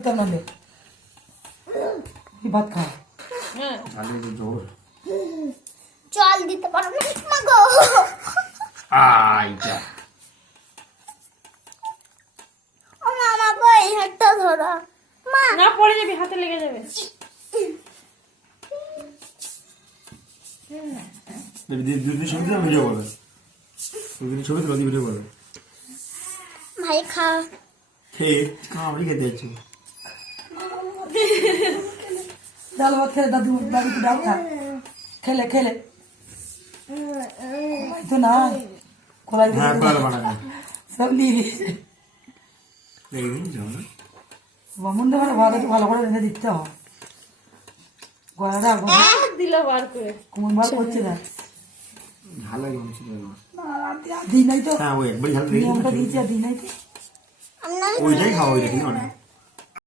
নালে ভাত খা জল দিতে পারো না মা গো আইটা ও মামা গো এই হাতটা ধরো মা না পড়ে যাবে, হাতে লেগে যাবে। দুদিন ছবি দিলাম ভিডিও করবে, দুদিন ছবি দিলাম ভিডিও করবে। ভাই খা খেয়ে আমি খেতে যাচ্ছি। ডাল ভাত খেলে দাদু দাদুকে ডাল খা খেলে খেলে তো না কলাই হ্যাঁ কলার বানাবে সব নিয়ে দিয়েছে বামুনটা মানে ভাত একটু ভালো করে রেঁধে দিতে হবে গলাটা দিল বার করে। কোমর বার করছে না ভালো লাগে মাংস দিই নাই তো হ্যাঁ ওই একবারই ঝাল নিয়মটা দিয়েছি আর দিই নাই তো আমি না ওইটাই খাওয়া ওইটা ঠিক অনেক